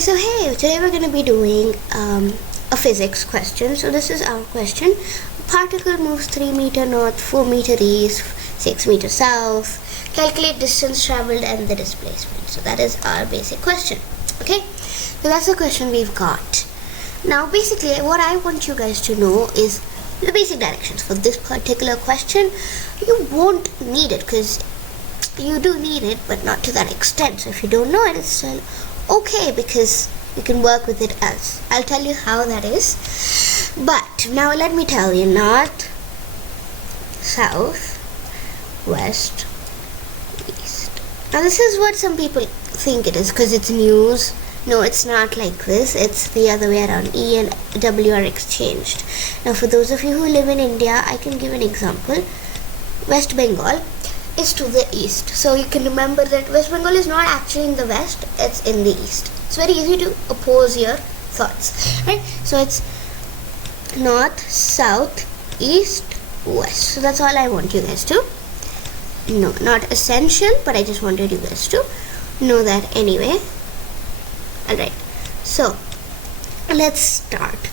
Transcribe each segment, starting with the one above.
So hey, today we're going to be doing a physics question. So this is our question. A particle moves 3 meter north, 4 meter east, 6 meter south. Calculate distance traveled and the displacement. So that is our basic question. Okay, so that's the question we've got. Now basically what I want you guys to know is the basic directions for this particular question. You won't need it because you do need it, but not to that extent. So if you don't know it, it's still okay because you can work with it else. I'll tell you how that is. But now let me tell you: north, south, west, east. Now this is what some people think it is because it's news. No, it's not like this. It's the other way around. E and W are exchanged. Now for those of you who live in India, I can give an example. West Bengal is to the east, so you can remember that West Bengal is not actually in the west, it's in the east. It's very easy to oppose your thoughts, right? So it's north, south, east, west. So that's all I want you guys to know. Not essential, but I just wanted you guys to know that anyway. Alright, so let's start.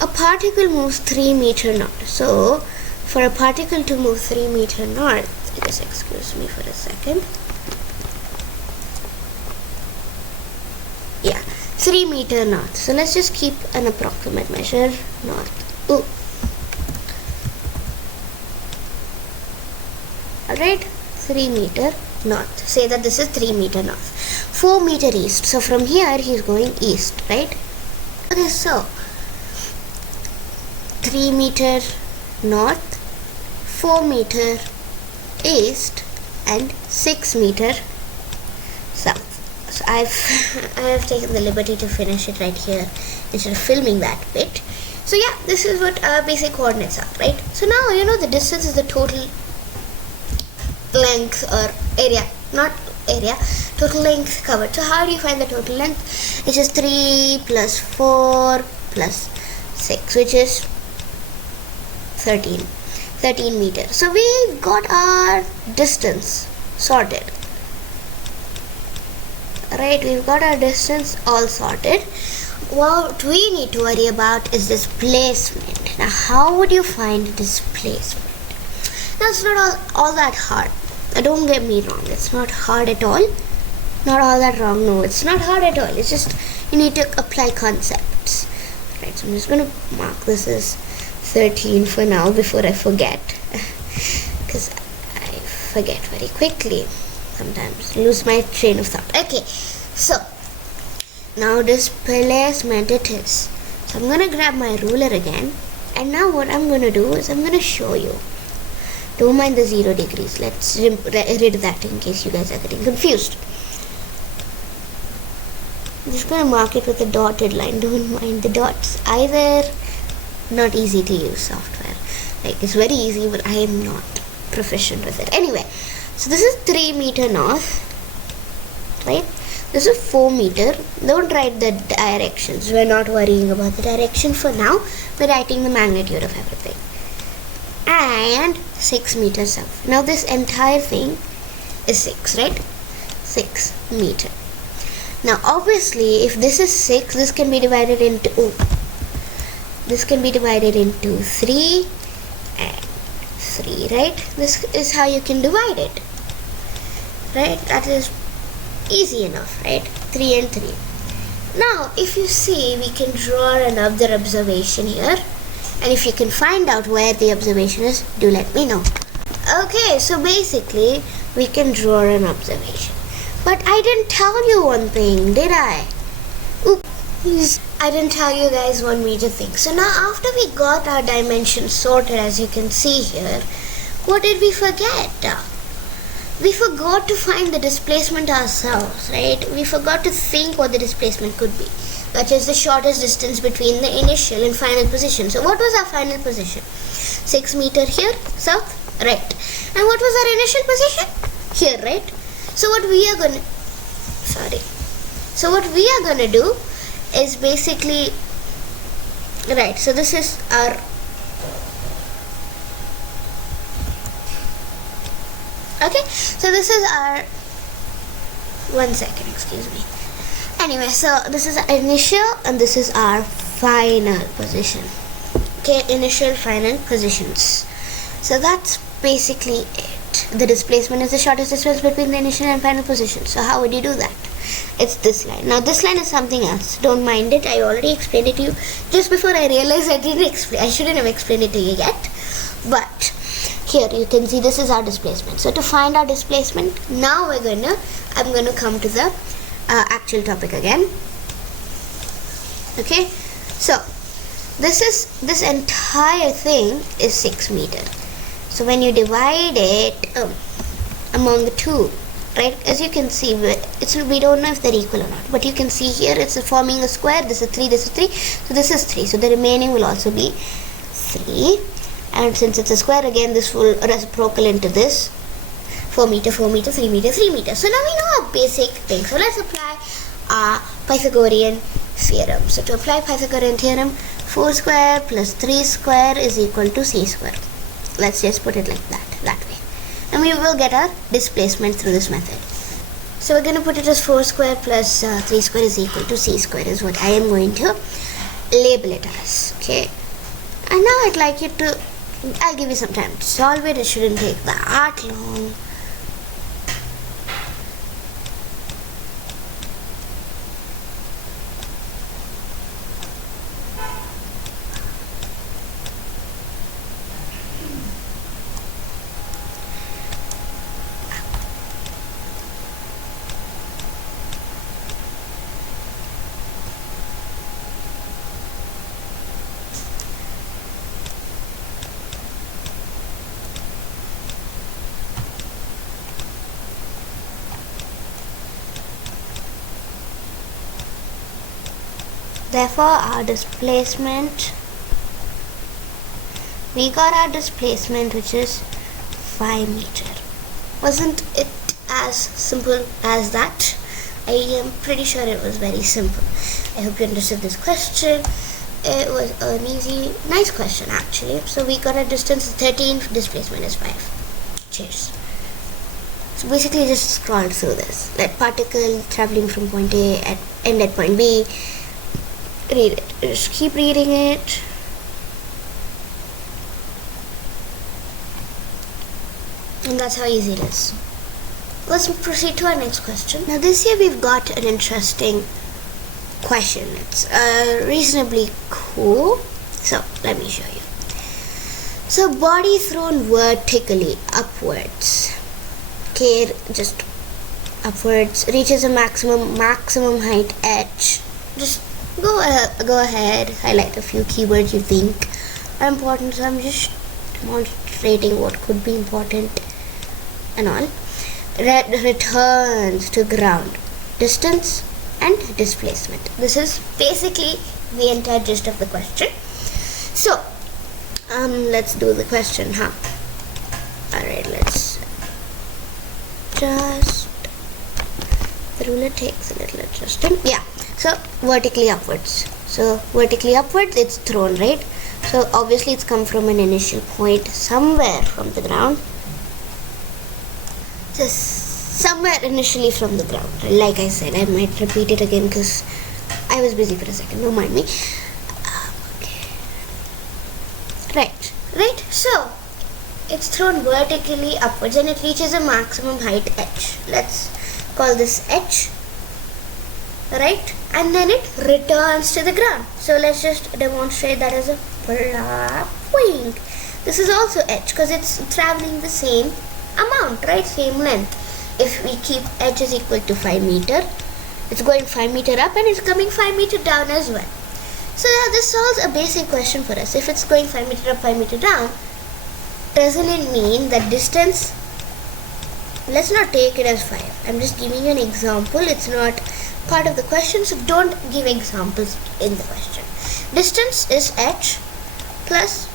A particle moves 3 meter north. So for a particle to move 3 meter north, just excuse me for a second. Yeah, 3 meter north. So let's just keep an approximate measure north. Ooh. Alright, 3 meter north. Say that this is 3 meter north. 4 meter east. So from here he's going east, right? Okay, so 3 meter north, 4 meter east and 6 meter south. So I have taken the liberty to finish it right here instead of filming that bit. So yeah, this is what our basic coordinates are, right? So now you know the distance is the total length or area, not area, total length covered. So how do you find the total length? It's just 3 plus 4 plus 6, which is 13 meters. So we've got our distance sorted. Right, we've got our distance all sorted. What we need to worry about is displacement. Now how would you find displacement? Now it's not all that hard. Don't get me wrong, it's not hard at all. Not all that wrong, no, it's not hard at all. It's just you need to apply concepts. Right, so I'm just going to mark this as 13 for now before I forget, because I forget very quickly sometimes, lose my train of thought. Okay, so now displacement it is. So I'm going to grab my ruler again, and now what I'm going to do is I'm going to show you. Don't mind the 0 degrees. Let's rid that in case you guys are getting confused. I'm just going to mark it with a dotted line. Don't mind the dots either. Not easy to use software. Like, it's very easy, but I am not proficient with it. Anyway, so this is 3 meter north, right? This is 4 meter. Don't write the directions. We're not worrying about the direction for now. We're writing the magnitude of everything. And 6 meters south. Now this entire thing is 6, right? 6 meter. Now obviously, if this is 6, this can be divided into 3 and 3, right? This is how you can divide it, right? That is easy enough, right? 3 and 3. Now if you see, we can draw another observation here, and if you can find out where the observation is, do let me know. Okay, so basically we can draw an observation, but I didn't tell you one thing, did I? Oops, I didn't tell you guys one major thing. So now after we got our dimensions sorted, as you can see here, what did we forget? We forgot to find the displacement ourselves, right? We forgot to think what the displacement could be, which is the shortest distance between the initial and final position. So what was our final position? 6 meter here, south, right. And what was our initial position? Here, right? So what we are gonna do is basically, right, so this is our okay, so this is our 1 second, excuse me. Anyway, so this is our initial and this is our final position. Okay, initial, final positions. So that's basically it. The displacement is the shortest distance between the initial and final position. So how would you do that? It's this line. Now this line is something else. Don't mind it. I already explained it to you just before I realized I shouldn't have explained it to you yet. But here you can see this is our displacement. So to find our displacement, now I'm gonna come to the actual topic again. Okay, so this entire thing is 6 meter. So when you divide it among the two, right, as you can see, we don't know if they're equal or not, but you can see here it's forming a square. This is 3, this is 3, so this is 3, so the remaining will also be 3. And since it's a square, again this will reciprocal into this 4 meter, 4 meter, 3 meter, 3 meter. So now we know our basic thing. So let's apply our Pythagorean theorem. So to apply Pythagorean theorem, 4 square plus 3 square is equal to c square. Let's just put it like that way. And we will get our displacement through this method. So we're going to put it as 4 square plus 3 square is equal to c square is what I am going to label it as. Okay. And now I'd like you to, I'll give you some time to solve it. It shouldn't take that long. Therefore, our displacement, we got our displacement, which is 5 meter. Wasn't it as simple as that? I am pretty sure it was very simple. I hope you understood this question. It was an easy, nice question actually. So we got a distance 13, displacement is 5. Cheers. So basically just scroll through this. Let particle traveling from point A end at point B. Read it. Just keep reading it. And that's how easy it is. Let's proceed to our next question. Now this year we've got an interesting question. It's reasonably cool. So let me show you. So body thrown vertically upwards. Okay, just upwards, reaches a maximum height h. Just go ahead, highlight a few keywords you think are important. So I'm just demonstrating what could be important and all. Returns to ground, distance and displacement. This is basically the entire gist of the question. So let's do the question, huh? Alright, let's just, the ruler takes a little adjusting. Yeah, so vertically upwards. So vertically upwards, it's thrown, right? So obviously it's come from an initial point somewhere from the ground. Just somewhere initially from the ground. Like I said, I might repeat it again because I was busy for a second. Don't mind me. Okay. Right. So it's thrown vertically upwards and it reaches a maximum height h. Let's call this h. Right? And then it returns to the ground. So let's just demonstrate that as a wing. This is also h because it's traveling the same amount, right? Same length. If we keep h is equal to 5 meter, it's going 5 meter up and it's coming 5 meter down as well. So now this solves a basic question for us. If it's going 5 meter up, 5 meter down, doesn't it mean that distance, let's not take it as 5. I'm just giving you an example. It's not part of the question, so don't give examples in the question. Distance is h plus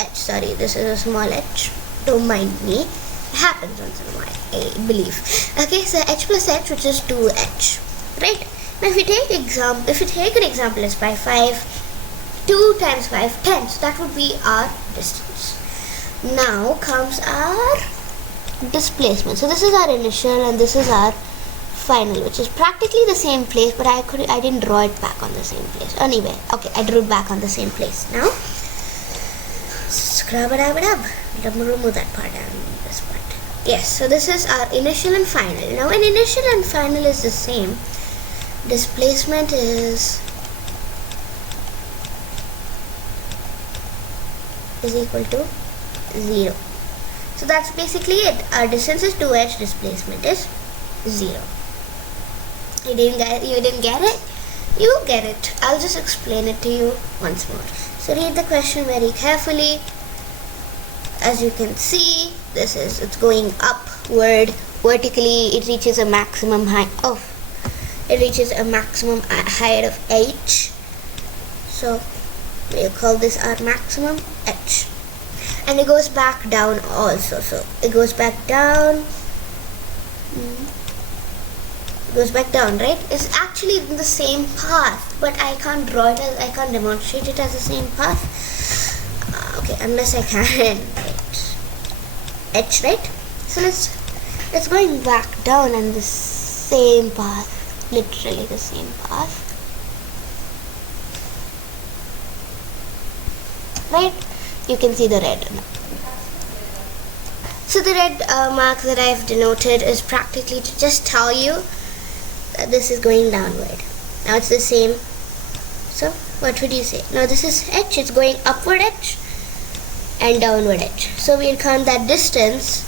h. Sorry, this is a small h. Don't mind me. It happens once in a while, I believe. Okay, so h plus h, which is 2h. Right? Now if you take an example as 5, 2 times 5, 10. So that would be our distance. Now comes our displacement. So this is our initial and this is our final, which is practically the same place, but I didn't draw it back on the same place. Anyway, okay, I drew it back on the same place. Now, scrub it up. Remove that part and this part. Yes, so this is our initial and final. Now, when initial and final is the same, displacement is equal to 0. So that's basically it. Our distance is 2h, displacement is 0. You didn't get it? You get it. I'll just explain it to you once more. So read the question very carefully. As you can see, it's going upward vertically. It reaches a maximum height of h. So we'll call this our maximum h. And it goes back down also. So it goes back down. It goes back down, right? It's actually in the same path, but I can't draw it as, I can't demonstrate it as the same path. Okay, unless I can. H, right? So it's going back down on the same path, literally the same path, right? You can see the red now. So the red mark that I've denoted is practically to just tell you that this is going downward. Now it's the same. So what would you say? Now this is h, it's going upward h and downward h. So we'll count that distance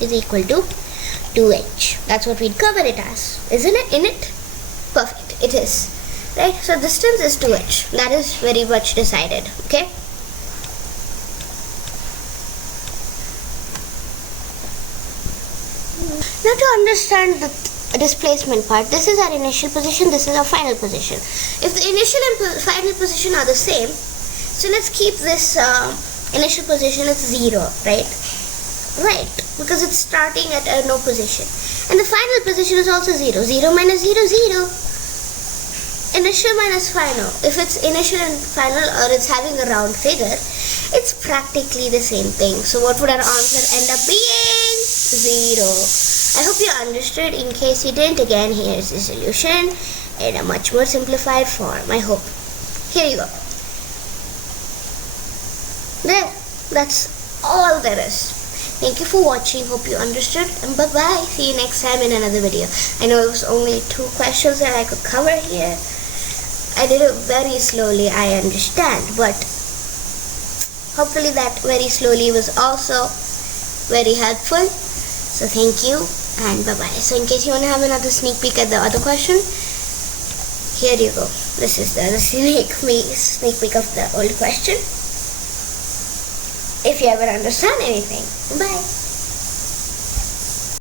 is equal to 2h. That's what we'd cover it as, isn't it? In it? Perfect, it is. Right? So distance is 2h. That is very much decided. Okay? Now to understand the displacement part, this is our initial position, this is our final position. If the initial and final position are the same, so let's keep this initial position at 0, right? Right, because it's starting at no position. And the final position is also 0. 0 minus 0, 0. Initial minus final. If it's initial and final, or it's having a round figure, it's practically the same thing. So what would our answer end up being? 0. I hope you understood. In case you didn't, again, here's the solution in a much more simplified form, I hope. Here you go. There. That's all there is. Thank you for watching. Hope you understood, and bye-bye. See you next time in another video. I know it was only 2 questions that I could cover here. I did it very slowly, I understand, but hopefully that very slowly was also very helpful. So thank you and bye-bye. So in case you want to have another sneak peek at the other question, here you go. This is the sneak peek of the old question. If you ever understand anything. Bye.